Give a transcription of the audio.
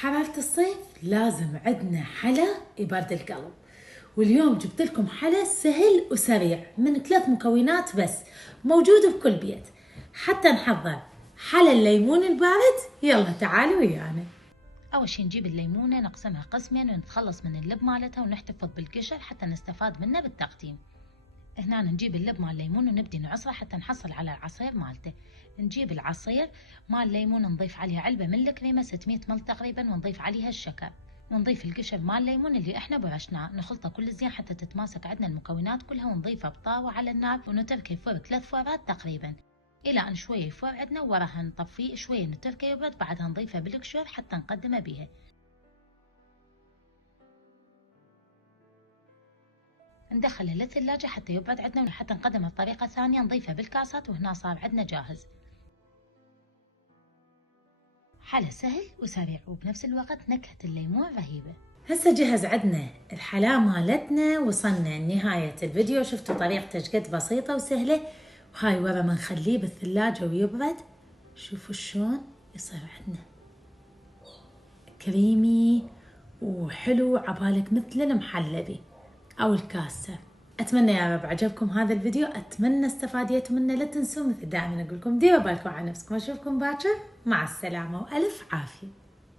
حرارة الصيف لازم عندنا حلا يبرد القلب. واليوم جبت لكم حلا سهل وسريع من 3 مكونات بس، موجود بكل بيت. حتى نحضر حلا الليمون البارد، يلا تعالوا ويانا. أول شي نجيب الليمونة نقسمها قسمين ونتخلص من اللب مالتها ونحتفظ بالقشر حتى نستفاد منه بالتقديم. هنا نجيب اللب مال الليمون ونبدي نعصره حتى نحصل على العصير مالته. نجيب العصير مال الليمون نضيف عليها علبة من الكريمة 600 مل تقريبا، ونضيف عليها الشكر، ونضيف القشر مال الليمون اللي احنا بعشناه، نخلطه كل زين حتى تتماسك عندنا المكونات كلها، ونضيفها بطاوة على النار ونتركه يفور 3 فورات تقريبا الى ان شوية يفور عندنا، وراها نطفيه شوية نتركه يبرد، بعدها نضيفه بالقشر حتى نقدمه بيها. ندخله للثلاجة حتى يبرد عندنا، وحتى نقدمه بطريقة ثانية نضيفه بالكاسات، وهنا صار عندنا جاهز. حلا سهل وسريع وبنفس الوقت نكهة الليمون رهيبة. هسه جهز عندنا الحلا مالتنا. وصلنا نهاية الفيديو، شفتوا طريقته قد بسيطة وسهلة. وهاي ورا ما نخليه بالثلاجة ويبرد، شوفوا شلون يصير عندنا كريمي وحلو عبالك مثل المحلبي او الكاسة. اتمنى يا رب عجبكم هذا الفيديو، اتمنى استفاديتوا منه. لا تنسوا مثل دائما اقول لكم ديروا بالكم على نفسكم، اشوفكم باكر، مع السلامة والف عافية.